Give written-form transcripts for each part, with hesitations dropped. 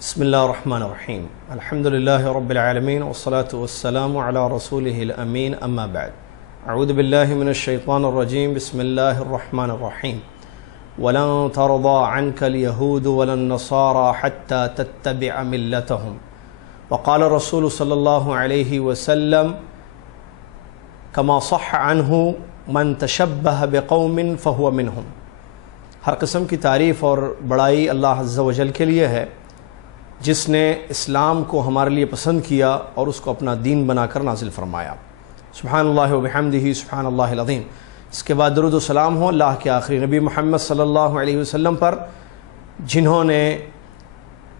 بسم الله الرحمن الرحيم. الحمد لله رب العالمين والصلاة والسلام على رسوله الأمين. أما بعد، أعوذ بالله من الشيطان الرجيم. بسم الله الرحمن الرحيم. ولن ترضى عنك اليهود ولا النصارى حتى تتبع ملتهم. وقال الرسول صلى الله عليه وسلم كما صح عنه من تشبه بقوم فهو منهم. ہر قسم کی تعریف اور بڑائی اللہ عز و جل کے لیے ہے، جس نے اسلام کو ہمارے لیے پسند کیا اور اس کو اپنا دین بنا کر نازل فرمایا۔ سبحان اللہ و بحمدہ، سبحان اللہ العظیم۔ اس کے بعد درود و سلام ہو اللہ کے آخری نبی محمد صلی اللہ علیہ وسلم پر، جنہوں نے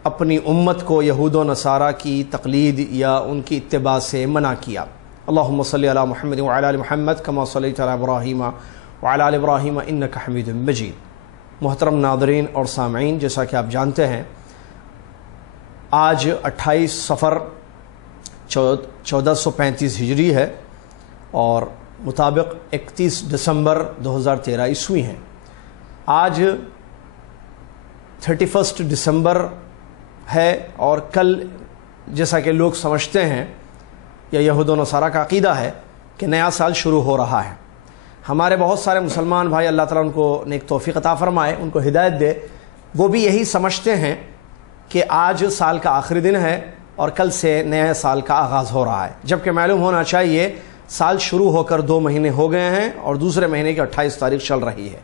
اپنی امت کو یہود و نصارہ کی تقلید یا ان کی اتباع سے منع کیا۔ اللہم صلی علی محمد وعلی آل محمد کما صلیت علی ابراہیم وعلی آل ابراہیم انک حمید مجید۔ محترم ناظرین اور سامعین، جیسا کہ آپ جانتے ہیں، آج 28 صفر 1435 ہجری ہے اور مطابق 31 دسمبر 2013 عیسوی ہیں۔ آج 31 دسمبر ہے اور کل، جیسا کہ لوگ سمجھتے ہیں یا یہود و نصارہ کا عقیدہ ہے، کہ نیا سال شروع ہو رہا ہے۔ ہمارے بہت سارے مسلمان بھائی، اللہ تعالیٰ ان کو نیک توفیق عطا فرمائے، ان کو ہدایت دے، وہ بھی یہی سمجھتے ہیں کہ آج سال کا آخری دن ہے اور کل سے نئے سال کا آغاز ہو رہا ہے، جبکہ معلوم ہونا چاہیے سال شروع ہو کر 2 مہینے ہو گئے ہیں اور دوسرے مہینے کی 28 تاریخ چل رہی ہے۔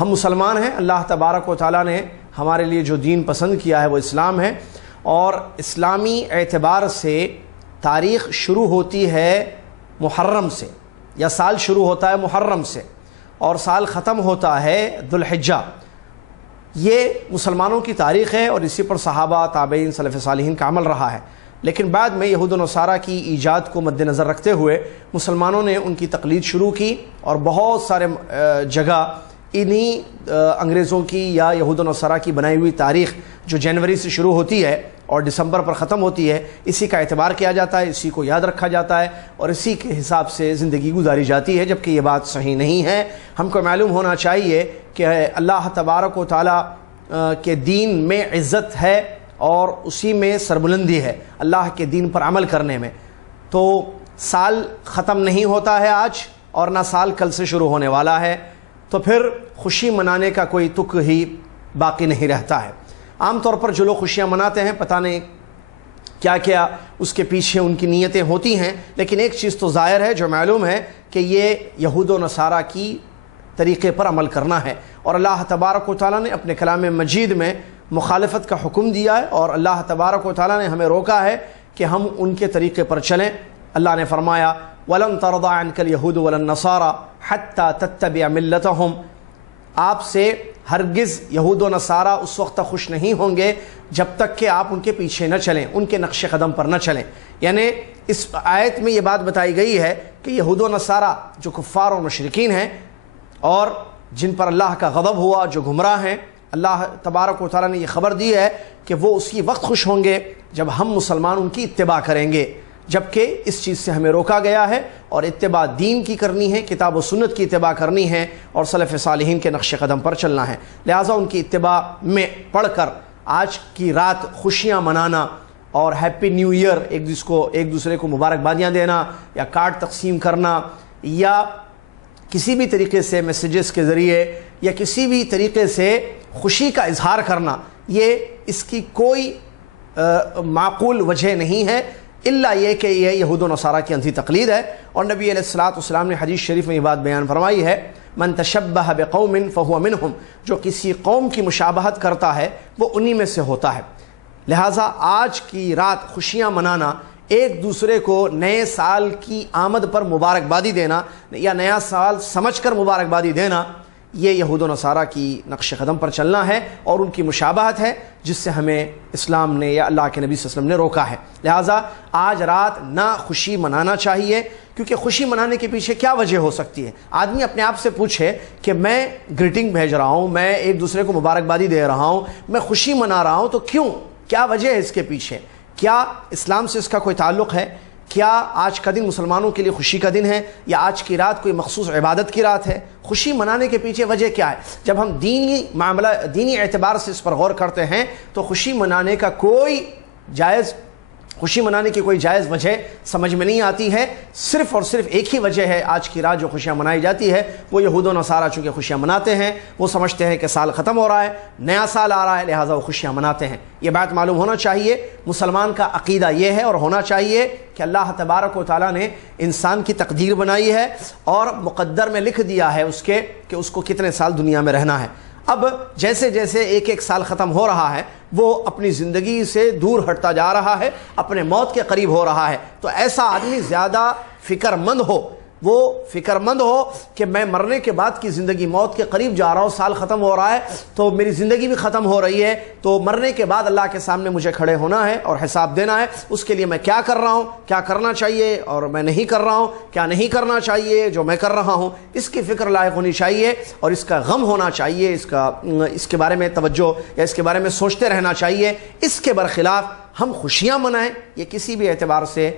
ہم مسلمان ہیں، اللہ تبارک و تعالیٰ نے ہمارے لیے جو دین پسند کیا ہے وہ اسلام ہے، اور اسلامی اعتبار سے تاریخ شروع ہوتی ہے محرم سے، یا سال شروع ہوتا ہے محرم سے اور سال ختم ہوتا ہے ذوالحجہ۔ یہ مسلمانوں کی تاریخ ہے اور اسی پر صحابہ، تابعین، سلف صالحین کا عمل رہا ہے، لیکن بعد میں یہود و نصارہ کی ایجاد کو مد نظر رکھتے ہوئے مسلمانوں نے ان کی تقلید شروع کی، اور بہت سارے جگہ انہی انگریزوں کی یا یہود و نصارہ کی بنائی ہوئی تاریخ جو جنوری سے شروع ہوتی ہے اور دسمبر پر ختم ہوتی ہے، اسی کا اعتبار کیا جاتا ہے، اسی کو یاد رکھا جاتا ہے اور اسی کے حساب سے زندگی گزاری جاتی ہے، جبکہ یہ بات صحیح نہیں ہے۔ ہم کو معلوم ہونا چاہیے کہ اللہ تبارک و تعالیٰ کے دین میں عزت ہے اور اسی میں سربلندی ہے، اللہ کے دین پر عمل کرنے میں۔ تو سال ختم نہیں ہوتا ہے آج، اور نہ سال کل سے شروع ہونے والا ہے، تو پھر خوشی منانے کا کوئی تک ہی باقی نہیں رہتا ہے۔ عام طور پر جو لوگ خوشیاں مناتے ہیں، پتہ نہیں کیا کیا اس کے پیچھے ان کی نیتیں ہوتی ہیں، لیکن ایک چیز تو ظاہر ہے جو معلوم ہے کہ یہ یہود و نصارہ کی طریقے پر عمل کرنا ہے، اور اللہ تبارک و تعالیٰ نے اپنے کلام مجید میں مخالفت کا حکم دیا ہے، اور اللہ تبارک و تعالیٰ نے ہمیں روکا ہے کہ ہم ان کے طریقے پر چلیں۔ اللہ نے فرمایا وَلَن تَرْضَىٰ عَنْكَ الْيَهُودُ وَلَا النَّصَارَىٰ حَتَّىٰ تَتَّبِعَ مِلَّتَهُمْ۔ آپ سے ہرگز یہود و نصارہ اس وقت تک خوش نہیں ہوں گے جب تک کہ آپ ان کے پیچھے نہ چلیں، ان کے نقش قدم پر نہ چلیں۔ یعنی اس آیت میں یہ بات بتائی گئی ہے کہ یہود و نصارہ جو کفار اور مشرکین ہیں اور جن پر اللہ کا غضب ہوا، جو گمراہ ہیں، اللہ تبارک و تعالیٰ نے یہ خبر دی ہے کہ وہ اسی وقت خوش ہوں گے جب ہم مسلمان ان کی اتباع کریں گے، جبکہ اس چیز سے ہمیں روکا گیا ہے، اور اتباع دین کی کرنی ہے، کتاب و سنت کی اتباع کرنی ہے اور سلف صالحین کے نقش قدم پر چلنا ہے۔ لہٰذا ان کی اتباع میں پڑھ کر آج کی رات خوشیاں منانا اور ہیپی نیو ایئر ایک دوسرے کو مبارکبادیاں دینا یا کارڈ تقسیم کرنا یا کسی بھی طریقے سے میسیجز کے ذریعے یا کسی بھی طریقے سے خوشی کا اظہار کرنا، یہ اس کی کوئی معقول وجہ نہیں ہے، الا یہ کہ یہ یہود و نصارہ کی اندھی تقلید ہے۔ اور نبی علیہ الصلوۃ والسلام نے حدیث شریف میں یہ بات بیان فرمائی ہے، من تشبہ بقوم فہو منہم، جو کسی قوم کی مشابہت کرتا ہے وہ انہی میں سے ہوتا ہے۔ لہٰذا آج کی رات خوشیاں منانا، ایک دوسرے کو نئے سال کی آمد پر مبارکبادی دینا یا نیا سال سمجھ کر مبارکبادی دینا، یہ یہود و نصارہ کی نقش قدم پر چلنا ہے اور ان کی مشابہت ہے، جس سے ہمیں اسلام نے یا اللہ کے نبی صلی اللہ علیہ وسلم نے روکا ہے۔ لہٰذا آج رات نہ خوشی منانا چاہیے، کیونکہ خوشی منانے کے پیچھے کیا وجہ ہو سکتی ہے؟ آدمی اپنے آپ سے پوچھے کہ میں گریٹنگ بھیج رہا ہوں، میں ایک دوسرے کو مبارکبادی دے رہا ہوں، میں خوشی منا رہا ہوں، تو کیوں؟ کیا وجہ ہے اس کے پیچھے؟ کیا اسلام سے اس کا کوئی تعلق ہے؟ کیا آج کا دن مسلمانوں کے لیے خوشی کا دن ہے یا آج کی رات کوئی مخصوص عبادت کی رات ہے؟ خوشی منانے کے پیچھے وجہ کیا ہے؟ جب ہم دینی اعتبار سے اس پر غور کرتے ہیں تو خوشی منانے کی کوئی جائز وجہ سمجھ میں نہیں آتی ہے۔ صرف اور صرف ایک ہی وجہ ہے آج کی رات جو خوشیاں منائی جاتی ہے، وہ یہود و نصارہ چونکہ خوشیاں مناتے ہیں، وہ سمجھتے ہیں کہ سال ختم ہو رہا ہے، نیا سال آ رہا ہے، لہٰذا وہ خوشیاں مناتے ہیں۔ یہ بات معلوم ہونا چاہیے، مسلمان کا عقیدہ یہ ہے اور ہونا چاہیے کہ اللہ تبارک و تعالیٰ نے انسان کی تقدیر بنائی ہے اور مقدر میں لکھ دیا ہے کہ اس کو کتنے سال دنیا میں رہنا ہے۔ اب جیسے جیسے ایک ایک سال ختم ہو رہا ہے وہ اپنی زندگی سے دور ہٹتا جا رہا ہے، اپنے موت کے قریب ہو رہا ہے، تو ایسا آدمی زیادہ فکر مند ہو کہ میں مرنے کے بعد کی زندگی موت کے قریب جا رہا ہوں، سال ختم ہو رہا ہے تو میری زندگی بھی ختم ہو رہی ہے، تو مرنے کے بعد اللہ کے سامنے مجھے کھڑے ہونا ہے اور حساب دینا ہے، اس کے لیے میں کیا کر رہا ہوں، کیا کرنا چاہیے اور میں نہیں کر رہا ہوں، کیا نہیں کرنا چاہیے جو میں کر رہا ہوں، اس کی فکر لائق ہونی چاہیے اور اس کا غم ہونا چاہیے، اس کے بارے میں توجہ یا اس کے بارے میں سوچتے رہنا چاہیے۔ اس کے برخلاف ہم خوشیاں منائیں، یہ کسی بھی اعتبار سے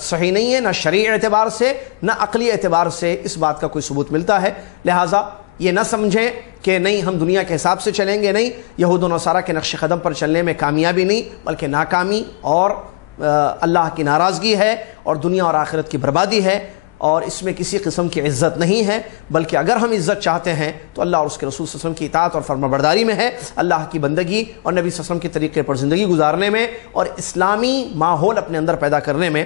صحیح نہیں ہے، نہ شرعی اعتبار سے نہ عقلی اعتبار سے اس بات کا کوئی ثبوت ملتا ہے۔ لہٰذا یہ نہ سمجھیں کہ نہیں ہم دنیا کے حساب سے چلیں گے، نہیں، یہود و نصارہ کے نقش قدم پر چلنے میں کامیابی نہیں بلکہ ناکامی اور اللہ کی ناراضگی ہے اور دنیا اور آخرت کی بربادی ہے، اور اس میں کسی قسم کی عزت نہیں ہے، بلکہ اگر ہم عزت چاہتے ہیں تو اللہ اور اس کے رسول صلی اللہ علیہ وسلم کی اطاعت اور فرمانبرداری میں ہے، اللہ کی بندگی اور نبی صلی اللہ علیہ وسلم کے طریقے پر زندگی گزارنے میں اور اسلامی ماحول اپنے اندر پیدا کرنے میں،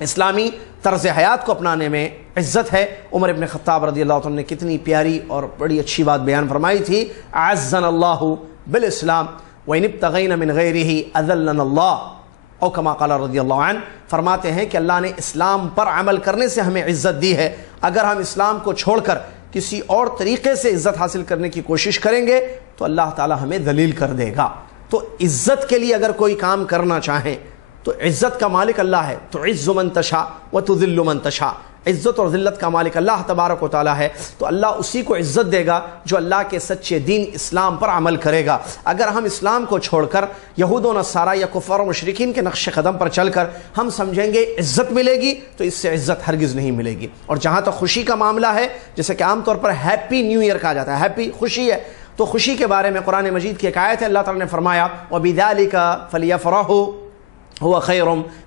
اسلامی طرز حیات کو اپنانے میں عزت ہے۔ عمر ابن خطاب رضی اللہ عنہ نے کتنی پیاری اور بڑی اچھی بات بیان فرمائی تھی، اعزنا اللہ بالاسلام وان ابتغینا من غیرہ اذلنا اللہ، او کما قال رضی اللہ عنہ، فرماتے ہیں کہ اللہ نے اسلام پر عمل کرنے سے ہمیں عزت دی ہے، اگر ہم اسلام کو چھوڑ کر کسی اور طریقے سے عزت حاصل کرنے کی کوشش کریں گے تو اللہ تعالی ہمیں ذلیل کر دے گا۔ تو عزت کے لیے اگر کوئی کام کرنا چاہیں تو عزت کا مالک اللہ ہے، تو عز من تشاء و تذل من تشاء، عزت اور ذلت کا مالک اللہ تبارک و تعالی ہے، تو اللہ اسی کو عزت دے گا جو اللہ کے سچے دین اسلام پر عمل کرے گا۔ اگر ہم اسلام کو چھوڑ کر یہود و نصارہ یا کفار و مشرکین کے نقش قدم پر چل کر ہم سمجھیں گے عزت ملے گی، تو اس سے عزت ہرگز نہیں ملے گی۔ اور جہاں تک خوشی کا معاملہ ہے، جیسے کہ عام طور پر ہیپی نیو ایئر کہا جاتا ہے، ہیپی خوشی ہے، تو خوشی کے بارے میں قرآن مجید کی ایک آیت ہے، اللہ تعالیٰ نے فرمایا وَبِذَلِكَ فَلْيَفْرَحُوا هو خیر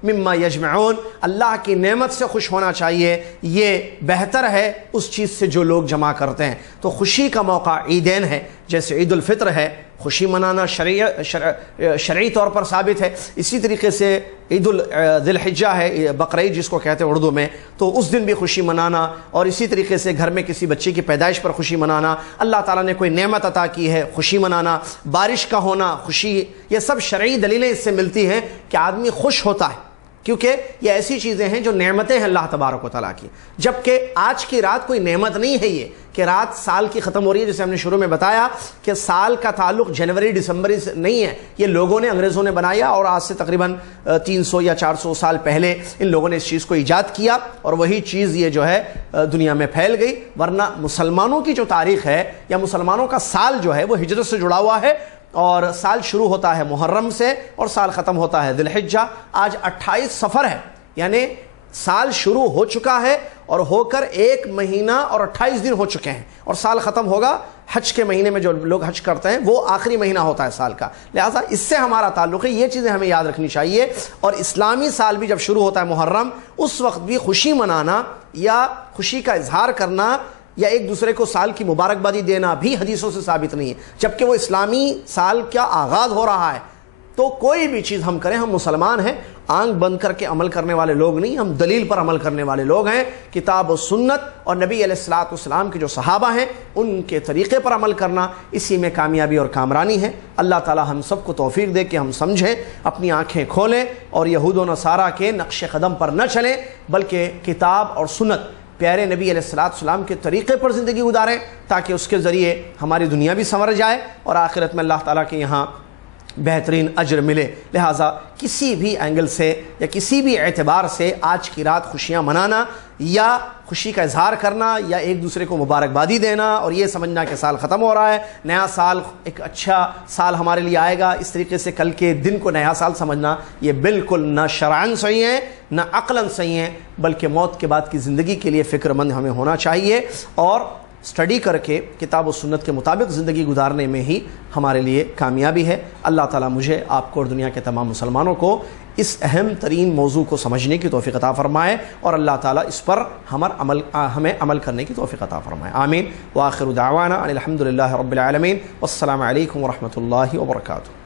مما یجمعون، اللہ کی نعمت سے خوش ہونا چاہیے، یہ بہتر ہے اس چیز سے جو لوگ جمع کرتے ہیں۔ تو خوشی کا موقع عیدین ہے، جیسے عید الفطر ہے، خوشی منانا شرعی طور پر ثابت ہے، اسی طریقے سے عید ذی الحجہ ہے، بقرعید جس کو کہتے ہیں اردو میں، تو اس دن بھی خوشی منانا، اور اسی طریقے سے گھر میں کسی بچے کی پیدائش پر خوشی منانا، اللہ تعالیٰ نے کوئی نعمت عطا کی ہے خوشی منانا، بارش کا ہونا خوشی، یہ سب شرعی دلیلیں اس سے ملتی ہیں کہ آدمی خوش ہوتا ہے، کیونکہ یہ ایسی چیزیں ہیں جو نعمتیں ہیں اللہ تبارک و تعالیٰ کی۔ جبکہ آج کی رات کوئی نعمت نہیں ہے، یہ کہ رات سال کی ختم ہو رہی ہے، جیسے ہم نے شروع میں بتایا کہ سال کا تعلق جنوری دسمبر سے نہیں ہے، یہ لوگوں نے، انگریزوں نے بنایا، اور آج سے تقریباً 300 یا 400 سال پہلے ان لوگوں نے اس چیز کو ایجاد کیا، اور وہی چیز یہ جو ہے دنیا میں پھیل گئی۔ ورنہ مسلمانوں کی جو تاریخ ہے یا مسلمانوں کا سال جو ہے وہ ہجرت سے جڑا ہوا ہے، اور سال شروع ہوتا ہے محرم سے اور سال ختم ہوتا ہے ذی الحجہ۔ آج 28 صفر ہے، یعنی سال شروع ہو چکا ہے اور ہو کر 1 مہینہ اور 28 دن ہو چکے ہیں، اور سال ختم ہوگا حج کے مہینے میں، جو لوگ حج کرتے ہیں وہ آخری مہینہ ہوتا ہے سال کا، لہٰذا اس سے ہمارا تعلق ہے، یہ چیزیں ہمیں یاد رکھنی چاہیے۔ اور اسلامی سال بھی جب شروع ہوتا ہے محرم، اس وقت بھی خوشی منانا یا خوشی کا اظہار کرنا یا ایک دوسرے کو سال کی مبارکبادی دینا بھی حدیثوں سے ثابت نہیں ہے، جبکہ وہ اسلامی سال کا آغاز ہو رہا ہے۔ تو کوئی بھی چیز ہم کریں، ہم مسلمان ہیں، آنکھ بند کر کے عمل کرنے والے لوگ نہیں، ہم دلیل پر عمل کرنے والے لوگ ہیں، کتاب و سنت اور نبی علیہ الصلوۃ والسلام کے جو صحابہ ہیں ان کے طریقے پر عمل کرنا، اسی میں کامیابی اور کامرانی ہے۔ اللہ تعالی ہم سب کو توفیق دے کہ ہم سمجھیں، اپنی آنکھیں کھولیں اور یہود و نصارہ کے نقش قدم پر نہ چلیں، بلکہ کتاب اور سنت پیارے نبی علیہ الصلوۃ والسلام کے طریقے پر زندگی گزاریں، تاکہ اس کے ذریعے ہماری دنیا بھی سنور جائے اور آخرت میں اللہ تعالیٰ کے یہاں بہترین اجر ملے۔ لہٰذا کسی بھی اینگل سے یا کسی بھی اعتبار سے آج کی رات خوشیاں منانا یا خوشی کا اظہار کرنا یا ایک دوسرے کو مبارکبادی دینا اور یہ سمجھنا کہ سال ختم ہو رہا ہے، نیا سال ایک اچھا سال ہمارے لیے آئے گا، اس طریقے سے کل کے دن کو نیا سال سمجھنا، یہ بالکل نہ شرعاً صحیح ہے نہ عقلاً صحیح ہے، بلکہ موت کے بعد کی زندگی کے لیے فکر مند ہمیں ہونا چاہیے اور اسٹڈی کر کے کتاب و سنت کے مطابق زندگی گزارنے میں ہی ہمارے لیے کامیابی ہے۔ اللہ تعالیٰ مجھے، آپ کو اور دنیا کے تمام مسلمانوں کو اس اہم ترین موضوع کو سمجھنے کی توفیق عطا فرمائے اور اللہ تعالیٰ اس پر ہمیں عمل کرنے کی توفیق عطا فرمائے، آمین۔ وآخر دعوانا ان الحمد للہ رب العالمین، والسلام علیکم ورحمۃ اللہ وبرکاتہ۔